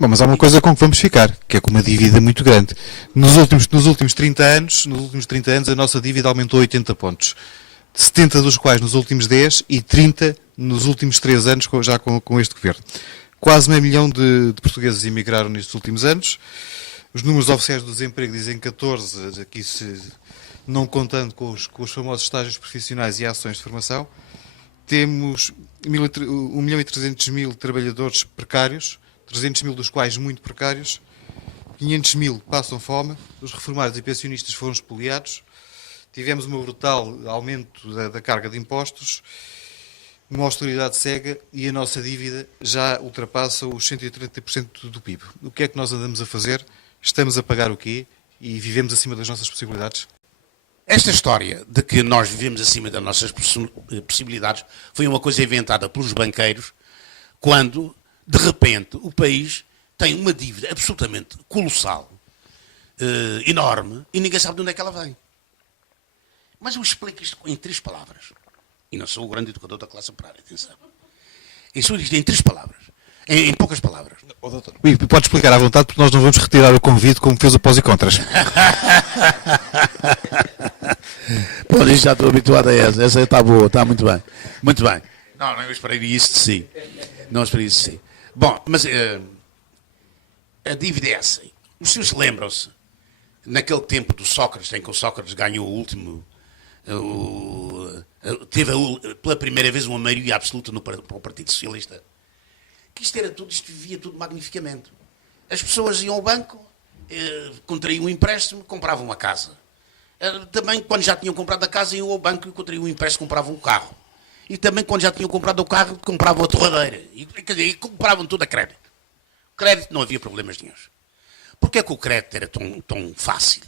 Bom, mas há uma coisa com que vamos ficar, que é com uma dívida muito grande. Nos últimos 30 anos, a nossa dívida aumentou 80 pontos. 70 dos quais nos últimos 10 e 30 nos últimos 3 anos, já com este governo. Quase meio milhão de portugueses emigraram nestes últimos anos. Os números oficiais do desemprego dizem 14, aqui não contando com os famosos estágios profissionais e ações de formação. Temos 1.300.000 trabalhadores precários, 300.000 dos quais muito precários, 500.000 passam fome, os reformados e pensionistas foram espoliados, tivemos um brutal aumento da carga de impostos, uma austeridade cega e a nossa dívida já ultrapassa os 130% do PIB. O que é que nós andamos a fazer? Estamos a pagar o quê? E vivemos acima das nossas possibilidades? Esta história de que nós vivemos acima das nossas possibilidades foi uma coisa inventada pelos banqueiros quando, de repente, o país tem uma dívida absolutamente colossal, enorme, e ninguém sabe de onde é que ela vem. Mas eu explico isto em 3 palavras. E não sou o grande educador da classe operária, atenção. Eu explico isto em 3 palavras. Em poucas palavras. Pode explicar à vontade, porque nós não vamos retirar o convite como fez o pós e contras. Pô, já estou habituado a essa. Essa está boa, está muito bem. Muito bem. Não, eu esperaria isso de si. Não esperaria isso de si. Bom, mas a dívida é essa. Os senhores lembram-se, naquele tempo do Sócrates, em que o Sócrates ganhou o último... teve pela primeira vez uma maioria absoluta para o Partido Socialista. Que isto vivia tudo magnificamente. As pessoas iam ao banco, contraíam um empréstimo, compravam uma casa. Também, quando já tinham comprado a casa, iam ao banco e contraíam um empréstimo, compravam um carro. E também, quando já tinham comprado o carro, compravam a torradeira. E compravam tudo a crédito. Crédito não havia problemas nenhum. Porquê é que o crédito era tão fácil?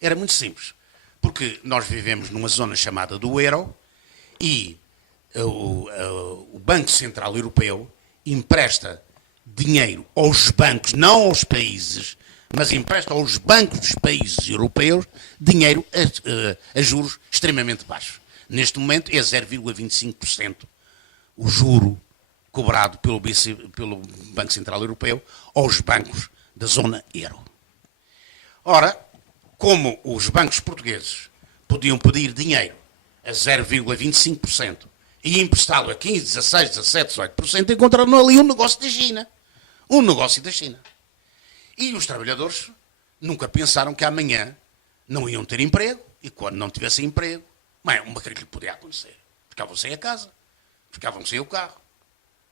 Era muito simples. Porque nós vivemos numa zona chamada do euro e o Banco Central Europeu empresta dinheiro aos bancos, não aos países, mas empresta aos bancos dos países europeus dinheiro a juros extremamente baixos. Neste momento é 0,25% o juro cobrado pelo Banco Central Europeu aos bancos da zona euro. Ora, como os bancos portugueses podiam pedir dinheiro a 0,25% e emprestá-lo a 15, 16, 17, 18%, encontraram ali um negócio da China. Um negócio da China. E os trabalhadores nunca pensaram que amanhã não iam ter emprego e quando não tivessem emprego, uma coisa que lhe podia acontecer. Ficavam sem a casa, ficavam sem o carro,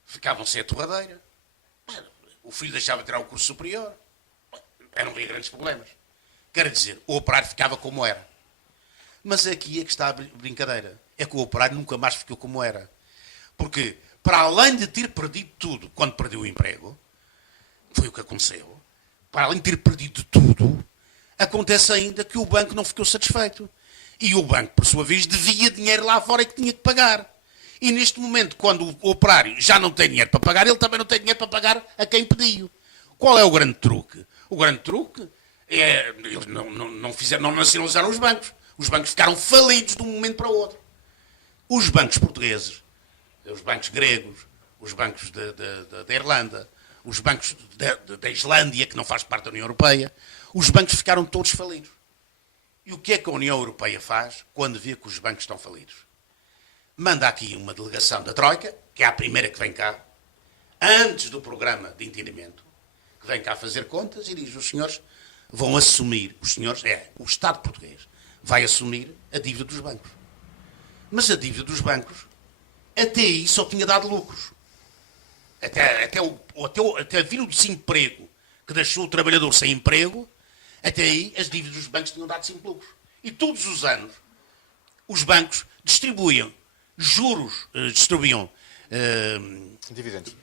ficavam sem a torradeira. O filho deixava de tirar o curso superior. Não havia grandes problemas. Quer dizer, o operário ficava como era. Mas aqui é que está a brincadeira. É que o operário nunca mais ficou como era. Porque, para além de ter perdido tudo quando perdeu o emprego, foi o que aconteceu, para além de ter perdido tudo, acontece ainda que o banco não ficou satisfeito. E o banco, por sua vez, devia dinheiro lá fora que tinha que pagar. E neste momento, quando o operário já não tem dinheiro para pagar, ele também não tem dinheiro para pagar a quem pediu. Qual é o grande truque? O grande truque é... Eles não nacionalizaram os bancos. Os bancos ficaram falidos de um momento para o outro. Os bancos portugueses, os bancos gregos, os bancos da Irlanda, os bancos da Islândia, que não faz parte da União Europeia, os bancos ficaram todos falidos. E o que é que a União Europeia faz quando vê que os bancos estão falidos? Manda aqui uma delegação da Troika, que é a primeira que vem cá, antes do programa de entendimento, que vem cá fazer contas e diz: os senhores vão assumir, o Estado português vai assumir a dívida dos bancos. Mas a dívida dos bancos, até aí, só tinha dado lucros. Até vir o desemprego que deixou o trabalhador sem emprego, até aí as dívidas dos bancos tinham dado sempre lucros. E todos os anos, os bancos distribuíam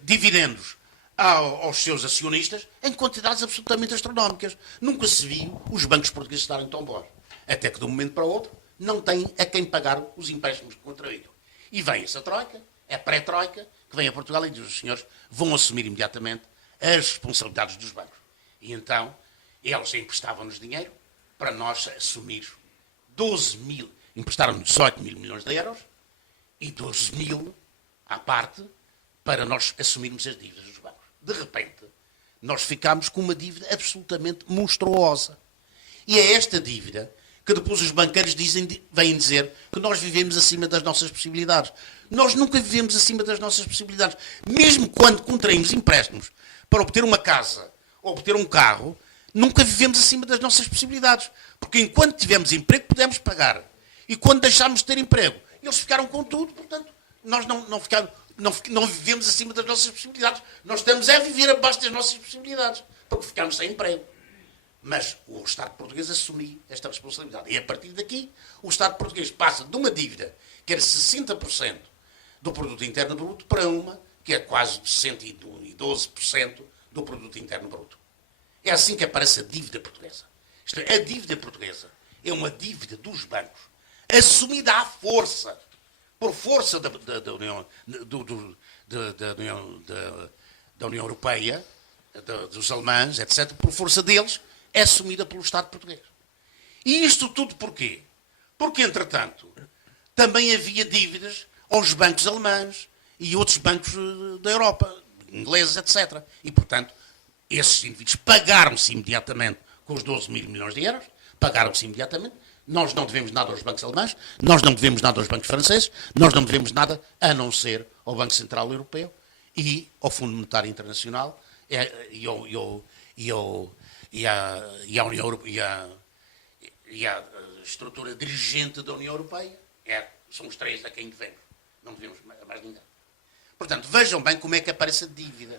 dividendos aos seus acionistas em quantidades absolutamente astronómicas. Nunca se viu os bancos portugueses estarem tão bons. Até que de um momento para o outro não têm a quem pagar os empréstimos que contraíram. E vem essa troika, a pré-troika, que vem a Portugal e diz: os senhores vão assumir imediatamente as responsabilidades dos bancos. E então, eles emprestavam-nos dinheiro para nós assumir 12.000, emprestaram-nos 18 mil milhões de euros e 12.000 à parte para nós assumirmos as dívidas dos bancos. De repente, nós ficámos com uma dívida absolutamente monstruosa. E é esta dívida que depois os banqueiros vêm dizer que nós vivemos acima das nossas possibilidades. Nós nunca vivemos acima das nossas possibilidades. Mesmo quando contraímos empréstimos para obter uma casa ou obter um carro, nunca vivemos acima das nossas possibilidades. Porque enquanto tivemos emprego, pudemos pagar. E quando deixámos de ter emprego, eles ficaram com tudo. Portanto, nós não vivemos acima das nossas possibilidades. Nós estamos a viver abaixo das nossas possibilidades. Porque ficámos sem emprego. Mas o Estado português assumiu esta responsabilidade. E a partir daqui, o Estado português passa de uma dívida que era 60% do produto interno bruto para uma que é quase 112% do produto interno bruto. É assim que aparece a dívida portuguesa. Isto é, a dívida portuguesa é uma dívida dos bancos assumida à força, por força da União Europeia, dos alemães, etc., por força deles, é assumida pelo Estado português. E isto tudo porquê? Porque, entretanto, também havia dívidas aos bancos alemães e outros bancos da Europa, ingleses, etc. E, portanto, esses indivíduos pagaram-se imediatamente com os 12 mil milhões de euros, pagaram-se imediatamente. Nós não devemos nada aos bancos alemães, nós não devemos nada aos bancos franceses, nós não devemos nada a não ser ao Banco Central Europeu e ao Fundo Monetário Internacional e à estrutura dirigente da União Europeia. São os três a quem devemos. Não devemos a mais ninguém. Portanto, vejam bem como é que aparece a dívida.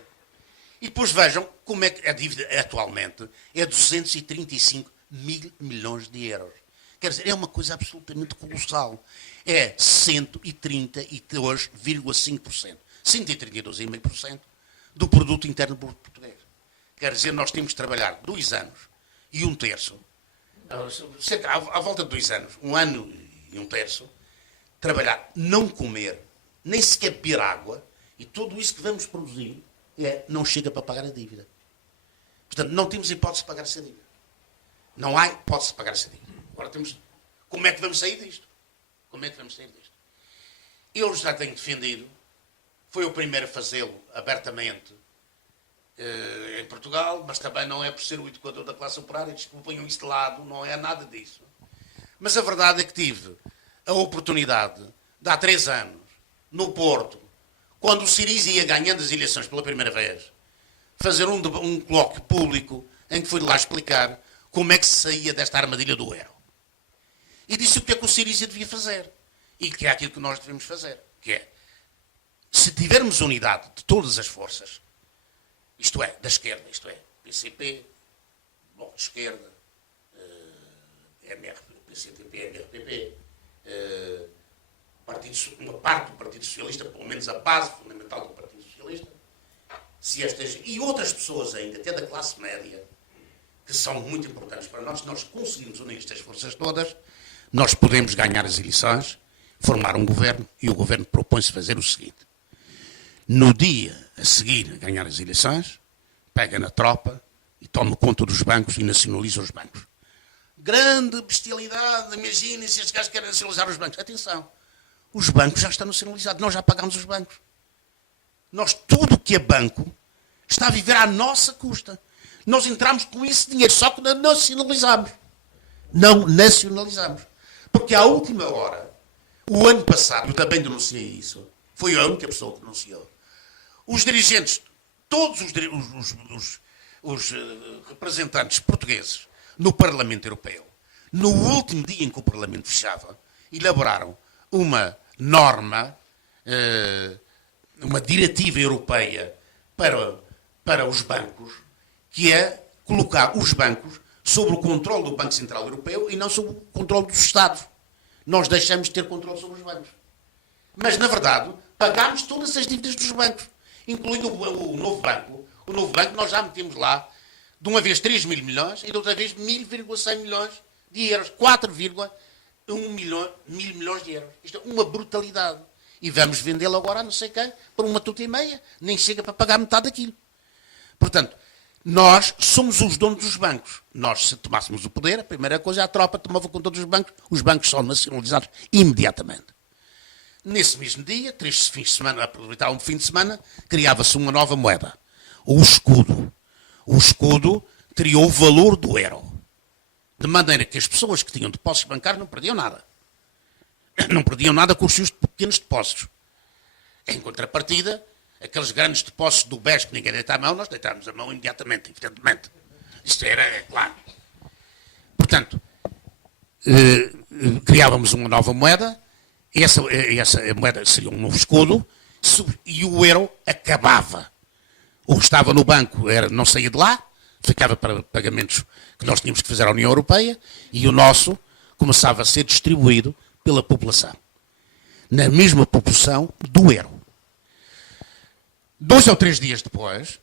E depois vejam como é que a dívida atualmente é 235 mil milhões de euros. Quer dizer, é uma coisa absolutamente colossal. É 132,5%. 132,5% do produto interno bruto português. Quer dizer, nós temos de trabalhar 2 anos e 1/3, à volta de 2 anos, 1 ano e 1/3, trabalhar, não comer, nem sequer beber água, e tudo isso que vamos produzir não chega para pagar a dívida. Portanto, não temos hipótese de pagar essa dívida. Não há hipótese de pagar essa dívida. Agora como é que vamos sair disto? Como é que vamos sair disto? Eu já tenho defendido, foi o primeiro a fazê-lo abertamente em Portugal, mas também não é por ser o educador da classe operária, desculpem isso de lado, não é nada disso. Mas a verdade é que tive a oportunidade, de há 3 anos, no Porto, quando o Syriza ia ganhando as eleições pela primeira vez, fazer um colóquio público em que fui lá explicar como é que se saía desta armadilha do euro. E disse o que é que o Syriza devia fazer. E que é aquilo que nós devemos fazer. Que é, se tivermos unidade de todas as forças, isto é, da esquerda, isto é, PCP, Bloco de Esquerda, PCTP, MRPP, uma parte do Partido Socialista, pelo menos a base fundamental do Partido Socialista, e outras pessoas ainda, até da classe média, que são muito importantes para nós, se nós conseguirmos unir estas forças todas, nós podemos ganhar as eleições, formar um governo, e o governo propõe-se fazer o seguinte: no dia a seguir a ganhar as eleições, pega na tropa e toma conta dos bancos e nacionaliza os bancos. Grande bestialidade, imaginem se estes gajos querem nacionalizar os bancos. Atenção, os bancos já estão nacionalizados, nós já pagamos os bancos. Nós, tudo o que é banco, está a viver à nossa custa. Nós entramos com esse dinheiro, só que não nacionalizamos. Não nacionalizamos. Porque à última hora, o ano passado, eu também denunciei isso, foi a única pessoa que denunciou. Os dirigentes, todos os representantes portugueses no Parlamento Europeu, no último dia em que o Parlamento fechava, elaboraram uma norma, uma diretiva europeia para os bancos, que é colocar os bancos sob o controle do Banco Central Europeu e não sob o controle dos Estados. Nós deixamos de ter controle sobre os bancos. Mas, na verdade, pagámos todas as dívidas dos bancos, incluindo o novo banco. O novo banco nós já metemos lá, de uma vez 3 mil milhões e de outra vez 1.100 milhões de euros. 4,1 mil milhões de euros. Isto é uma brutalidade. E vamos vendê-lo agora a não sei quem, por 1,5 nem chega para pagar metade daquilo. Portanto, nós somos os donos dos bancos. Nós, se tomássemos o poder, a primeira coisa, a tropa tomava conta dos bancos, os bancos são nacionalizados imediatamente. Nesse mesmo dia, 3 fins de semana, aproveitavam um fim de semana, criava-se uma nova moeda, o escudo. o escudo teria o valor do euro. De maneira que as pessoas que tinham depósitos bancários não perdiam nada. Não perdiam nada com os seus pequenos depósitos. Em contrapartida, aqueles grandes depósitos do BES que ninguém deita a mão, nós deitávamos a mão imediatamente, evidentemente. Isto era, é claro. Portanto, criávamos uma nova moeda, essa moeda seria um novo escudo, e o euro acabava. O que estava no banco não saía de lá, ficava para pagamentos que nós tínhamos que fazer à União Europeia, e o nosso começava a ser distribuído pela população. Na mesma proporção do euro. 2 ou 3 dias depois,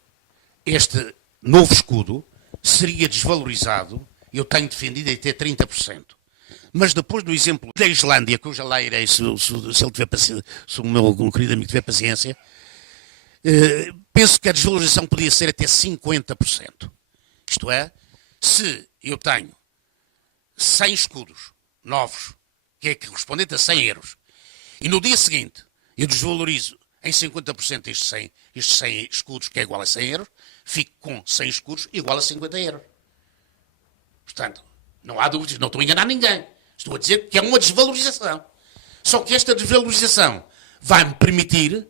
este novo escudo seria desvalorizado, eu tenho defendido em ter 30%. Mas depois do exemplo da Islândia, que eu já lá irei, se ele tiver paciência, se o meu querido amigo tiver paciência, penso que a desvalorização podia ser até 50%. Isto é, se eu tenho 100 escudos novos, que é correspondente a 100 euros, e no dia seguinte eu desvalorizo em 50% estes 100 escudos, que é igual a 100 euros, fico com 100 escudos igual a 50 euros. Portanto, não há dúvidas, não estou a enganar ninguém. Estou a dizer que é uma desvalorização. Só que esta desvalorização vai-me permitir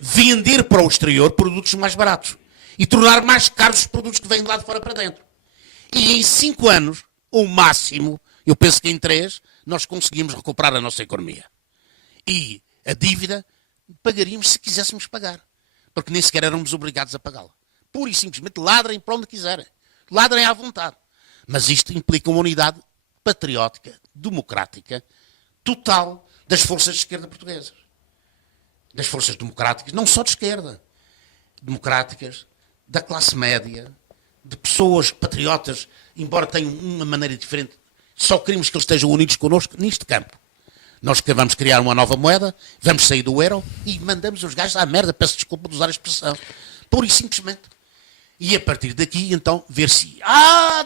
vender para o exterior produtos mais baratos e tornar mais caros os produtos que vêm de lá de fora para dentro. E em 5 anos, ou máximo, eu penso que em 3, nós conseguimos recuperar a nossa economia. E a dívida pagaríamos se quiséssemos pagar. Porque nem sequer éramos obrigados a pagá-la. Pura e simplesmente ladrem para onde quiserem. Ladrem à vontade. Mas isto implica uma unidade patriótica, democrática, total das forças de esquerda portuguesas. Das forças democráticas, não só de esquerda. Democráticas, da classe média, de pessoas patriotas, embora tenham uma maneira diferente, só queremos que eles estejam unidos connosco neste campo. Nós que vamos criar uma nova moeda, vamos sair do euro e mandamos os gajos à merda, peço desculpa de usar a expressão. Pura e simplesmente. E a partir daqui, então, ver se...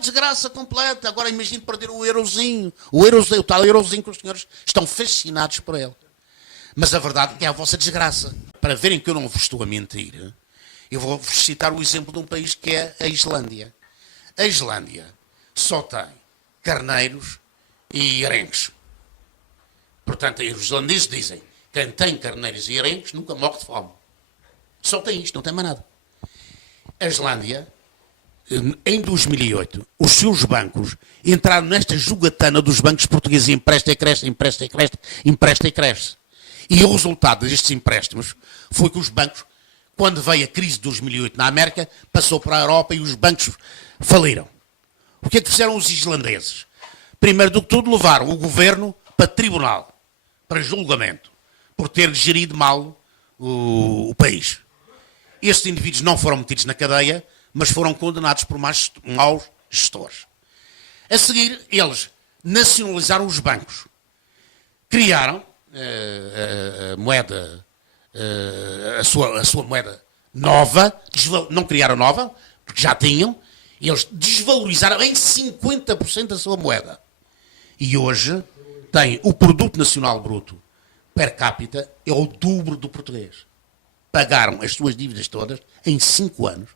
desgraça completa! Agora imagine perder o eurozinho. O tal eurozinho que os senhores estão fascinados por ele. Mas a verdade é que é a vossa desgraça. Para verem que eu não vos estou a mentir, eu vou-vos citar o exemplo de um país que é a Islândia. A Islândia só tem carneiros e arenques. Portanto, os islandeses dizem, quem tem carneiros e arenques nunca morre de fome. Só tem isto, não tem mais nada. A Islândia, em 2008, os seus bancos entraram nesta jogatana dos bancos portugueses, empresta e cresce, empresta e cresce, empresta e cresce. E o resultado destes empréstimos foi que os bancos, quando veio a crise de 2008 na América, passou para a Europa e os bancos faliram. O que é que fizeram os islandeses? Primeiro do que tudo, levaram o governo para tribunal, para julgamento, por ter gerido mal o país. Estes indivíduos não foram metidos na cadeia, mas foram condenados por maus gestores. A seguir, eles nacionalizaram os bancos. Criaram a moeda, a sua moeda nova, não criaram nova, porque já tinham, e eles desvalorizaram em 50% a sua moeda. E hoje tem o produto nacional bruto per capita é o dobro do português. Pagaram as suas dívidas todas em 5 anos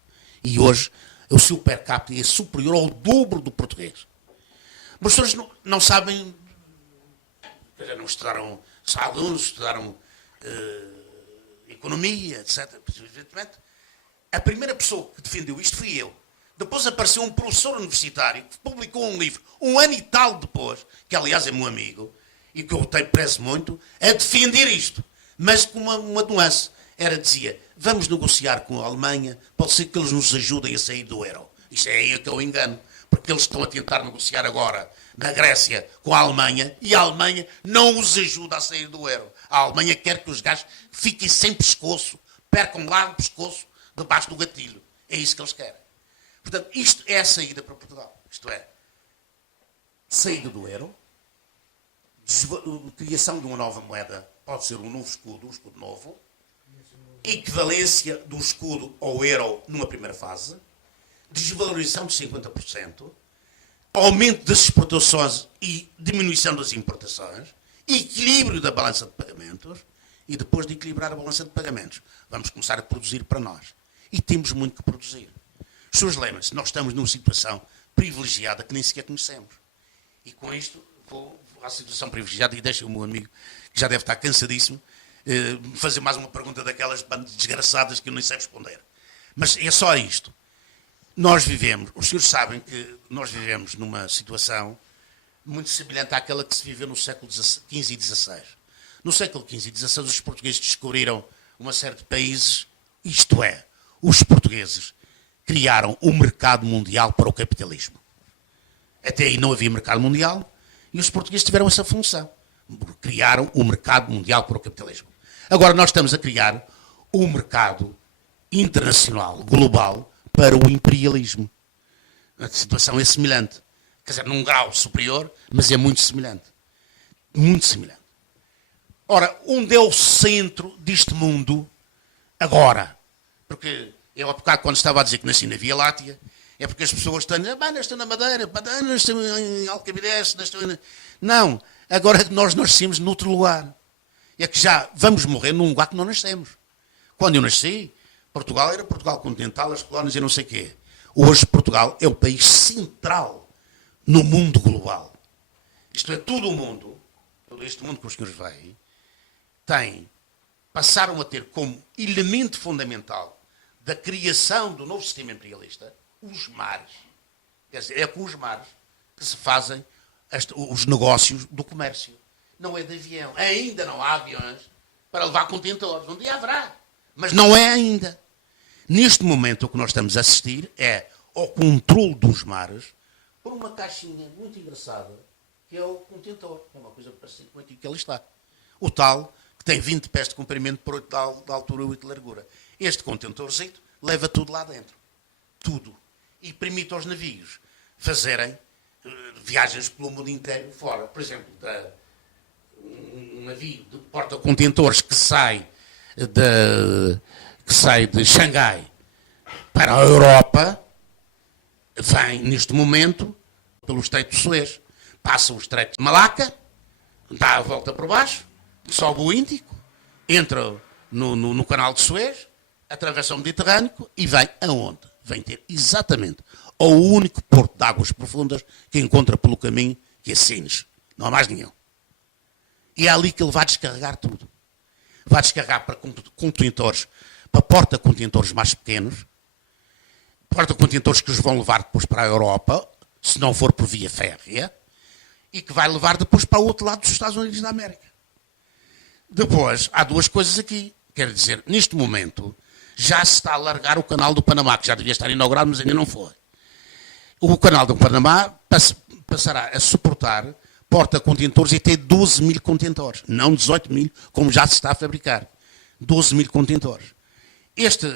e hoje o seu per capita é superior ao dobro do português. Mas as pessoas não sabem, não estudaram, alguns estudaram economia, etc. A primeira pessoa que defendeu isto fui eu. Depois apareceu um professor universitário que publicou um livro, 1 ano e tal depois, que aliás é meu amigo, e que eu prezo muito, a defender isto. Mas com uma nuance. Dizia, vamos negociar com a Alemanha, pode ser que eles nos ajudem a sair do euro. Isto é aí que eu engano, porque eles estão a tentar negociar agora na Grécia com a Alemanha, e a Alemanha não os ajuda a sair do euro. A Alemanha quer que os gajos fiquem sem pescoço, percam lá o pescoço debaixo do gatilho. É isso que eles querem. Portanto, isto é a saída para Portugal. Isto é, saída do euro, criação de uma nova moeda, pode ser um novo escudo, um escudo novo, equivalência do escudo ao euro numa primeira fase, desvalorização de 50%, aumento das exportações e diminuição das importações, equilíbrio da balança de pagamentos, e depois de equilibrar a balança de pagamentos, vamos começar a produzir para nós. E temos muito que produzir. Os senhores lembram-se, nós estamos numa situação privilegiada que nem sequer conhecemos. E com isto, vou à situação privilegiada e deixo o meu amigo, que já deve estar cansadíssimo, fazer mais uma pergunta daquelas desgraçadas que eu nem sei responder. Mas é só isto. Nós vivemos, os senhores sabem que nós vivemos numa situação muito semelhante àquela que se viveu no século XV e XVI. No século XV e XVI, os portugueses descobriram uma série de países, isto é, os portugueses criaram o mercado mundial para o capitalismo. Até aí não havia mercado mundial e os portugueses tiveram essa função. Criaram o mercado mundial para o capitalismo. Agora nós estamos a criar o mercado internacional, global, para o imperialismo. A situação é semelhante. Quer dizer, num grau superior, mas é muito semelhante. Muito semelhante. Ora, onde é o centro deste mundo agora? Porque eu há bocado, quando estava a dizer que nasci na Via Láctea, é porque as pessoas estão, nascem na Madeira, nascem em Alcabides, Não, agora nós nascemos noutro lugar. É que já vamos morrer num lugar que não nascemos. Quando eu nasci, Portugal era Portugal continental, as colónias e não sei o quê. Hoje Portugal é o país central no mundo global. Isto é, todo o mundo, todo este mundo que os senhores veem, passaram a ter como elemento fundamental da criação do novo sistema imperialista os mares. Quer dizer, é com os mares que se fazem os negócios do comércio. Não é de avião. Ainda não há aviões para levar contentores. Um dia haverá. Mas não é ainda. Neste momento, o que nós estamos a assistir é ao controle dos mares por uma caixinha muito engraçada, que é o contentor. É uma coisa parecida com aquilo que ali está. O tal, que tem 20 pés de comprimento por 8 de altura e 8 de largura. Este contentorzito leva tudo lá dentro. Tudo. E permite aos navios fazerem viagens pelo mundo inteiro fora. Por exemplo, um navio de porta-contentores que sai de Xangai para a Europa, vem neste momento pelo Estreito de Suez, passa o Estreito de Malaca, dá a volta por baixo, sobe o Índico, entra no canal de Suez, atravessa o Mediterrâneo e vem aonde? Vem ter exatamente ao único porto de águas profundas que encontra pelo caminho, que é Sines. Não há mais nenhum. E é ali que ele vai descarregar tudo. Vai descarregar para contentores, para porta-contentores mais pequenos, porta-contentores que os vão levar depois para a Europa, se não for por via férrea, e que vai levar depois para o outro lado dos Estados Unidos da América. Depois, há duas coisas aqui. Quer dizer, neste momento, já se está a alargar o canal do Panamá, que já devia estar inaugurado, mas ainda não foi. O canal do Panamá passará a suportar porta-contentores e até 12 mil contentores. Não 18 mil, como já se está a fabricar. 12 mil contentores. Esta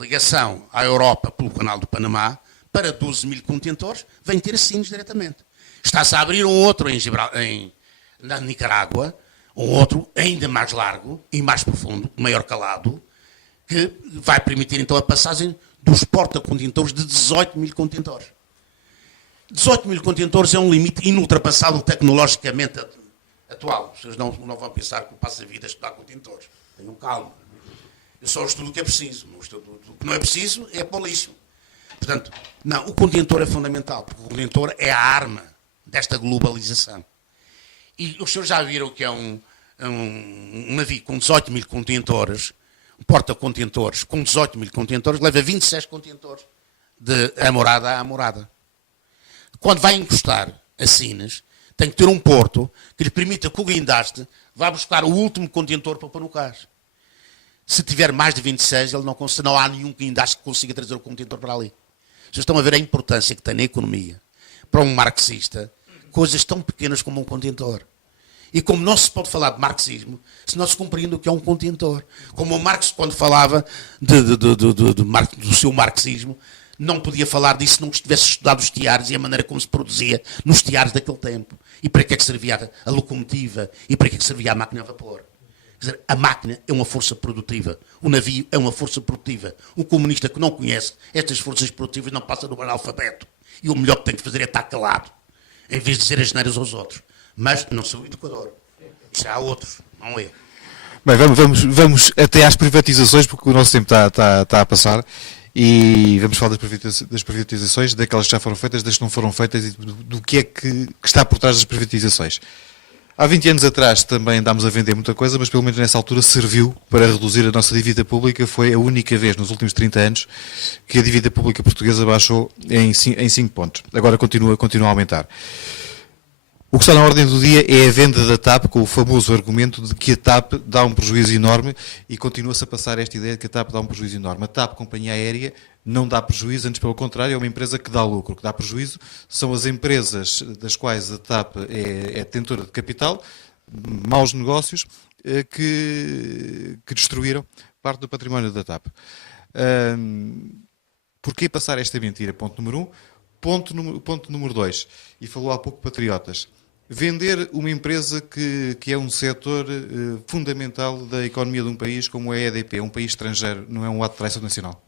ligação à Europa pelo canal do Panamá, para 12 mil contentores, vem ter Sines diretamente. Está-se a abrir um outro na Nicarágua, um outro ainda mais largo e mais profundo, maior calado, que vai permitir então a passagem dos porta-contentores de 18 mil contentores. 18 mil contentores é um limite inultrapassado tecnologicamente atual. Vocês não vão pensar que eu passo a vida a estudar contentores. Tenham calma. Eu só estudo o que é preciso. O que não é preciso é para o lixo. Portanto, não, o contentor é fundamental, porque o contentor é a arma desta globalização. E os senhores já viram que é um navio com 18 mil contentores, um porta-contentores com 18 mil contentores, leva 26 contentores de Amorada a Amorada. Quando vai encostar a Sines, tem que ter um porto que lhe permita que o guindaste vá buscar o último contentor para pôr no cais. Se tiver mais de 26, ele não há nenhum guindaste que consiga trazer o contentor para ali. Vocês estão a ver a importância que tem na economia, para um marxista, coisas tão pequenas como um contentor. E como não se pode falar de marxismo se não se compreende o que é um contentor. Como o Marx, quando falava do seu marxismo, não podia falar disso se não tivesse estudado os tiares e a maneira como se produzia nos tiares daquele tempo. E para que é que servia a locomotiva? E para que é que servia a máquina a vapor? Quer dizer, a máquina é uma força produtiva. O navio é uma força produtiva. Um comunista que não conhece estas forças produtivas não passa no analfabeto. E o melhor que tem que fazer é estar calado, em vez de dizer as neiras aos outros. Mas não sou educador. Já há outros, não é. Bem, vamos até às privatizações, porque o nosso tempo está a passar. E vamos falar das privatizações, daquelas que já foram feitas, das que não foram feitas e do que é que está por trás das privatizações. Há 20 anos atrás também andámos a vender muita coisa, mas pelo menos nessa altura serviu para reduzir a nossa dívida pública. Foi a única vez nos últimos 30 anos que a dívida pública portuguesa baixou em 5 pontos. Agora continua a aumentar. O que está na ordem do dia é a venda da TAP, com o famoso argumento de que a TAP dá um prejuízo enorme, e continua-se a passar esta ideia de que a TAP dá um prejuízo enorme. A TAP, companhia aérea, não dá prejuízo, antes pelo contrário, é uma empresa que dá lucro. O que dá prejuízo são as empresas das quais a TAP é detentora de capital, maus negócios, que destruíram parte do património da TAP. Porquê passar esta mentira? Ponto número 1. Ponto número 2. E falou há pouco patriotas. Vender uma empresa que é um setor fundamental da economia de um país como é a EDP, um país estrangeiro, não é um ato de traição nacional.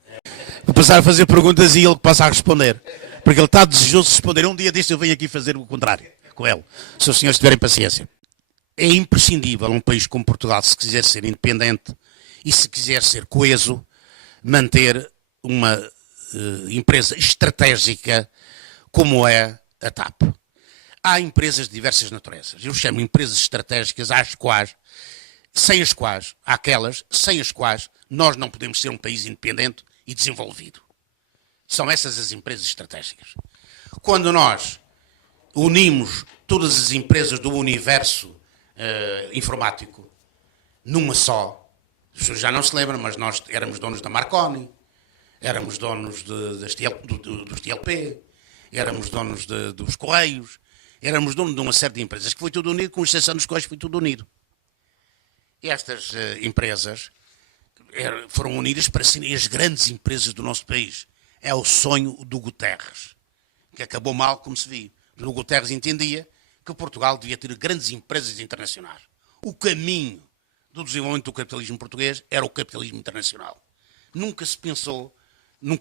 Vou passar a fazer perguntas e ele passa a responder. Porque ele está desejoso de responder. Um dia deste eu venho aqui fazer o contrário com ele. Se os senhores tiverem paciência. É imprescindível um país como Portugal, se quiser ser independente e se quiser ser coeso, manter uma empresa estratégica como é a TAP. Há empresas de diversas naturezas. Eu chamo empresas estratégicas sem as quais nós não podemos ser um país independente e desenvolvido. São essas as empresas estratégicas. Quando nós unimos todas as empresas do universo informático numa só, os senhores já não se lembram, mas nós éramos donos da Marconi, éramos donos dos TLP, éramos donos dos Correios, éramos donos de uma série de empresas que foi tudo unido, com exceção dos Correios foi tudo unido. E estas empresas foram unidas para serem as grandes empresas do nosso país. É o sonho do Guterres, que acabou mal, como se viu. O Guterres entendia que Portugal devia ter grandes empresas internacionais. O caminho do desenvolvimento do capitalismo português era o capitalismo internacional. Nunca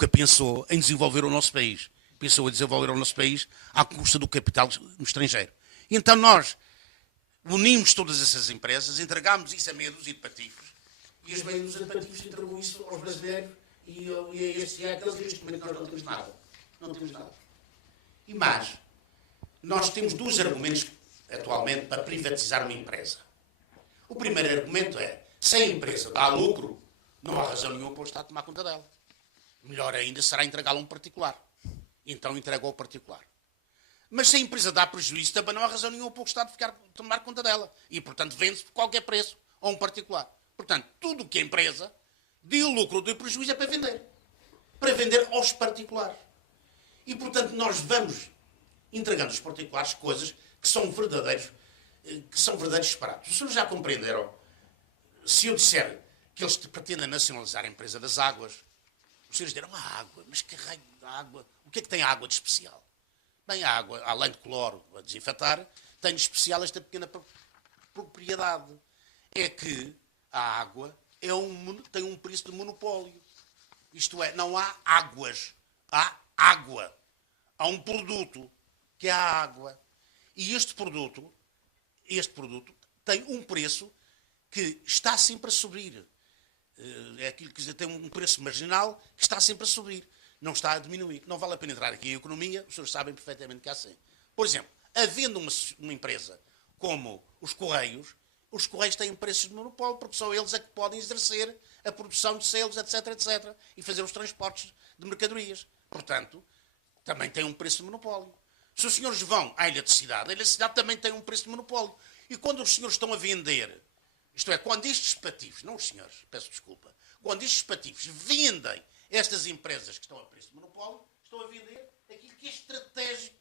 pensou em desenvolver o nosso país. Pensou em desenvolver o nosso país à custa do capital no estrangeiro. E então nós unimos todas essas empresas, entregámos isso a meia dúzia de patifes, e as meia dúzia de patifes entregou isso aos brasileiros e a este aqueles, e neste momento nós não temos nada. Não temos nada. E mais, nós temos 2 argumentos atualmente para privatizar uma empresa. O primeiro argumento é, se a empresa dá lucro, não há razão nenhuma para o Estado tomar conta dela. Melhor ainda será entregá-la a um particular. Então entregou ao particular. Mas se a empresa dá prejuízo, também não há razão nenhuma para o Estado tomar conta dela. E, portanto, vende-se por qualquer preço a um particular. Portanto, tudo o que a empresa deu lucro ou deu prejuízo é para vender. Para vender aos particulares. E, portanto, nós vamos entregando aos particulares coisas que são verdadeiros separados. Os senhores já compreenderam? Se eu disser que eles pretendem nacionalizar a empresa das águas, os senhores dirão, água, mas que raio de água? O que é que tem a água de especial? Bem, a água, além de cloro a desinfetar, tem de especial esta pequena propriedade. É que a água tem um preço de monopólio. Isto é, não há águas, há água. Há um produto que é a água. E este produto tem um preço que está sempre a subir. É aquilo que tem um preço marginal que está sempre a subir. Não está a diminuir. Não vale a pena entrar aqui em economia, os senhores sabem perfeitamente que é assim. Por exemplo, havendo uma empresa como os Correios têm preços de monopólio, porque são eles a que podem exercer a produção de selos, etc, etc, e fazer os transportes de mercadorias. Portanto, também tem um preço de monopólio. Se os senhores vão à Ilha de Cidade, a Ilha de Cidade também tem um preço de monopólio. E quando os senhores estão a vender, isto é, quando estes patifes, não os senhores, peço desculpa, quando estes patifes vendem estas empresas que estão a preço de monopólio, estão a vender aquilo que é estratégico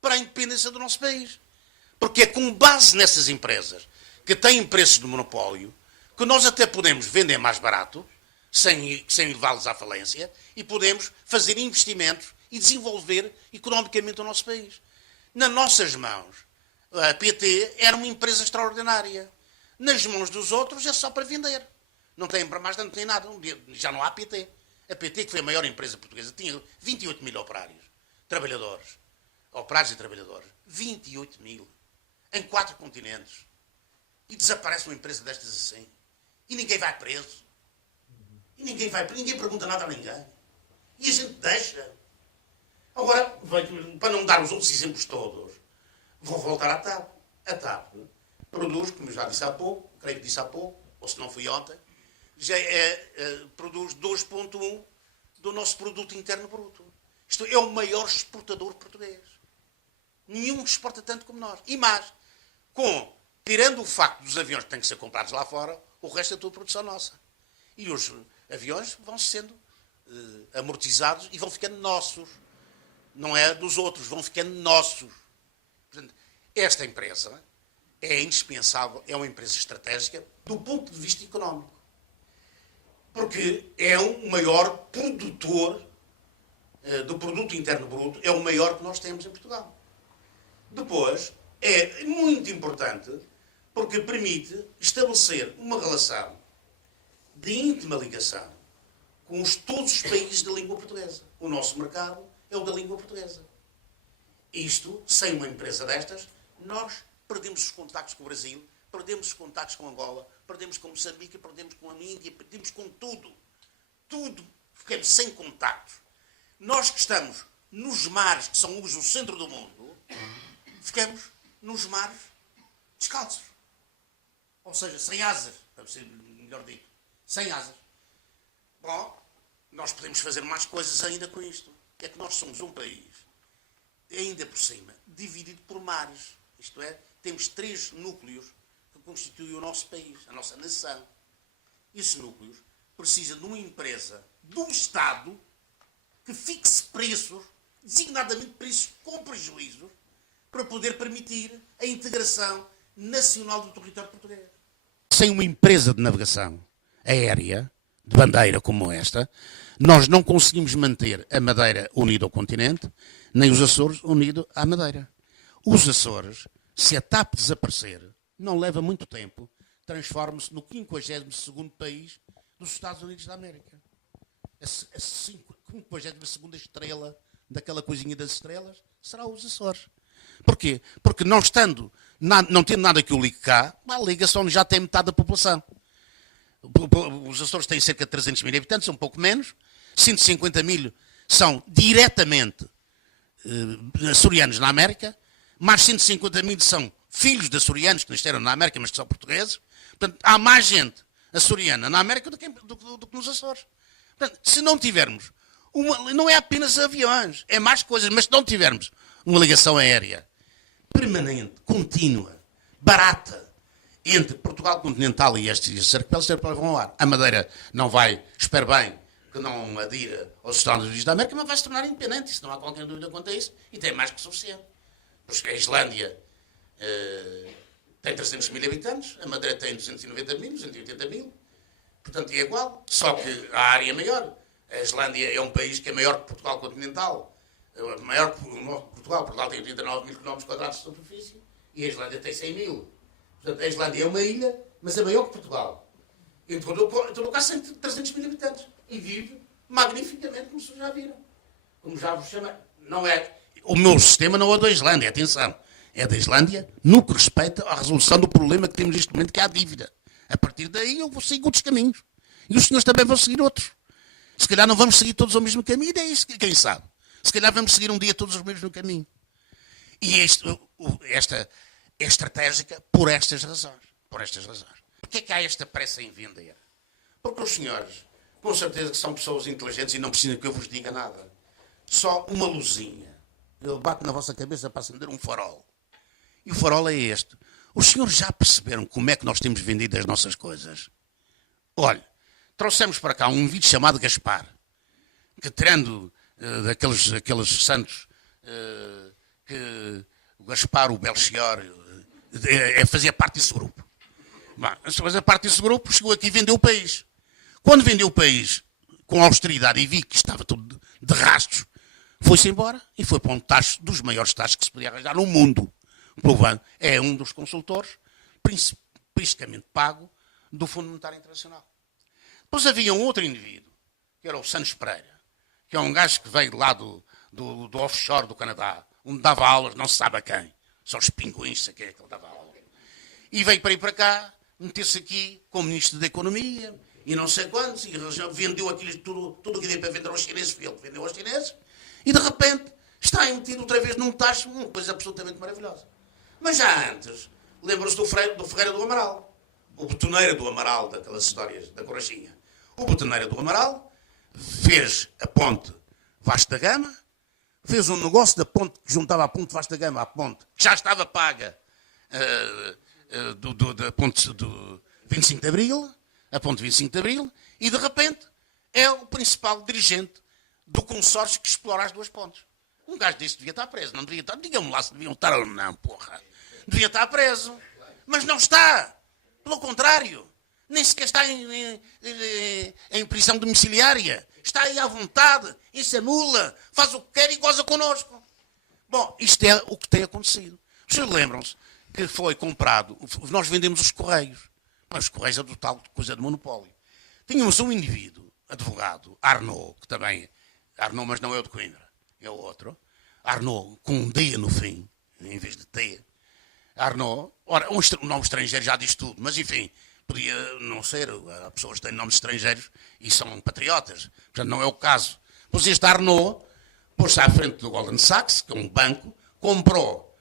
para a independência do nosso país. Porque é com base nessas empresas que têm preços de monopólio que nós até podemos vender mais barato, sem levá-los à falência, e podemos fazer investimentos e desenvolver economicamente o nosso país. Nas nossas mãos, a PT era uma empresa extraordinária. Nas mãos dos outros é só para vender. Não tem para mais, não tem nada. Já não há PT. A PT, que foi a maior empresa portuguesa, tinha 28 mil operários e trabalhadores. 28 mil. Em 4 continentes. E desaparece uma empresa destas assim. E ninguém vai preso. E ninguém pergunta nada a ninguém. E a gente deixa. Agora, para não dar os outros exemplos todos, vou voltar à TAP. A TAP produz, como eu já disse há pouco, creio que disse há pouco, ou se não fui ontem, já produz 2,1% do nosso produto interno bruto. Isto é o maior exportador português. Nenhum exporta tanto como nós. E mais, tirando o facto dos aviões que têm que ser comprados lá fora, o resto é tudo produção nossa. E os aviões vão sendo amortizados e vão ficando nossos. Não é dos outros, vão ficando nossos. Portanto, esta empresa é indispensável, é uma empresa estratégica do ponto de vista económico. Porque é o maior produtor do produto interno bruto, é o maior que nós temos em Portugal. Depois, é muito importante porque permite estabelecer uma relação de íntima ligação com todos os países da língua portuguesa. O nosso mercado é o da língua portuguesa. Isto, sem uma empresa destas, nós perdemos os contactos com o Brasil, perdemos os contactos com Angola, perdemos com Moçambique, perdemos com a Índia, perdemos com tudo. Tudo. Ficamos sem contactos. Nós que estamos nos mares, que são hoje o centro do mundo, ficamos nos mares descalços. Ou seja, sem asas, para ser melhor dito. Sem asas. Bom, nós podemos fazer mais coisas ainda com isto. É que nós somos um país, ainda por cima, dividido por mares. Isto é, temos 3 núcleos que constituem o nosso país, a nossa nação. Esses núcleos precisam de uma empresa do Estado que fixe preços, designadamente preços com prejuízos, para poder permitir a integração nacional do território português. Sem uma empresa de navegação aérea, de bandeira como esta, nós não conseguimos manter a Madeira unida ao continente, nem os Açores unidos à Madeira. Os Açores, se a TAP desaparecer, não leva muito tempo, transforma-se no 52º país dos Estados Unidos da América. A 52ª estrela daquela coisinha das estrelas será os Açores. Porquê? Porque não tendo nada que o ligue cá, a ligação já tem metade da população. Os Açores têm cerca de 300 mil habitantes, um pouco menos. 150 mil são diretamente açorianos na América. Mais 150 mil são filhos de açorianos que nasceram na América, mas que são portugueses. Portanto, há mais gente açoriana na América do que nos Açores. Portanto, se não tivermos não é apenas aviões, é mais coisas, mas se não tivermos uma ligação aérea permanente, contínua, barata, entre Portugal continental e estes arquipélagos vão ao ar. A Madeira não vai, espero bem, que não adira aos Estados Unidos da América, mas vai se tornar independente, isso não há qualquer dúvida quanto a isso, e tem mais que suficiente. Porque a Islândia tem 300 mil habitantes, a Madeira tem 290 mil, 280 mil, portanto é igual, só que a área é maior. A Islândia é um país que é maior que Portugal continental, maior que Portugal tem 89 mil km² de superfície, e a Islândia tem 100 mil. Portanto, a Islândia é uma ilha, mas é maior que Portugal. Em todo o caso tem 300 mil habitantes. E vive magnificamente, como vocês já viram. Como já vos chama. Não é... O meu sistema não é da Islândia, atenção. É da Islândia no que respeita à resolução do problema que temos neste momento, que é a dívida. A partir daí eu vou seguir outros caminhos. E os senhores também vão seguir outros. Se calhar não vamos seguir todos ao mesmo caminho, é isso, quem sabe. Se calhar vamos seguir um dia todos os mesmos caminho. E esta é estratégica por estas razões. Por estas razões. Porquê é que há esta pressa em vender? Porque os senhores, com certeza que são pessoas inteligentes e não precisam que eu vos diga nada. Só uma luzinha. Eu bato na vossa cabeça para acender um farol. E o farol é este. Os senhores já perceberam como é que nós temos vendido as nossas coisas? Olha, trouxemos para cá um vídeo chamado Gaspar, que tirando daqueles santos que o Gaspar, o Belchior, fazia parte desse grupo. Mas fazia parte desse grupo, chegou aqui e vendeu o país. Quando vendeu o país com austeridade e vi que estava tudo de rastros, foi-se embora e foi para um tacho dos maiores taxos que se podia arranjar no mundo. É um dos consultores, principalmente pago, do Fundo Monetário Internacional. Depois havia um outro indivíduo, que era o Santos Pereira, que é um gajo que veio lá do offshore do Canadá, onde dava aulas, não se sabe a quem. Só os pinguins, sei quem é que ele dava aulas. E veio para ir para cá, meteu-se aqui como Ministro da Economia e não sei quantos, e vendeu aquilo tudo o que deu para vender aos chineses, foi ele que vendeu aos chineses, e de repente está metido outra vez num tacho, uma coisa absolutamente maravilhosa. Mas já antes, lembram-se do Ferreira do Amaral, o betoneiro do Amaral, daquelas histórias da Corachinha. O betoneiro do Amaral fez a ponte Vasco da Gama, fez um negócio da ponte que juntava a ponte Vasco da Gama à ponte, que já estava paga da ponte do 25 de Abril, a ponte 25 de Abril, e de repente é o principal dirigente do consórcio que explora as duas pontes. Um gajo desse devia estar preso, não devia estar, digam-me lá se deviam estar ou não, porra. Devia estar preso, mas não está. Pelo contrário, nem sequer está em prisão domiciliária. Está aí à vontade, ensamula, faz o que quer e goza connosco. Bom, isto é o que tem acontecido. Vocês lembram-se que foi comprado, nós vendemos os Correios, mas os Correios é do tal coisa de monopólio. Tínhamos um indivíduo, advogado, Arnaud, que também, Arnaud, mas não é o de Coimbra, é o outro, Arnaud, com um D no fim, em vez de T. Arnaud, ora, um nome estrangeiro já diz tudo, mas enfim, podia não ser, há pessoas que têm nomes estrangeiros e são patriotas, portanto não é o caso. Pois este Arnaud pôs-se à frente do Goldman Sachs, que é um banco, comprou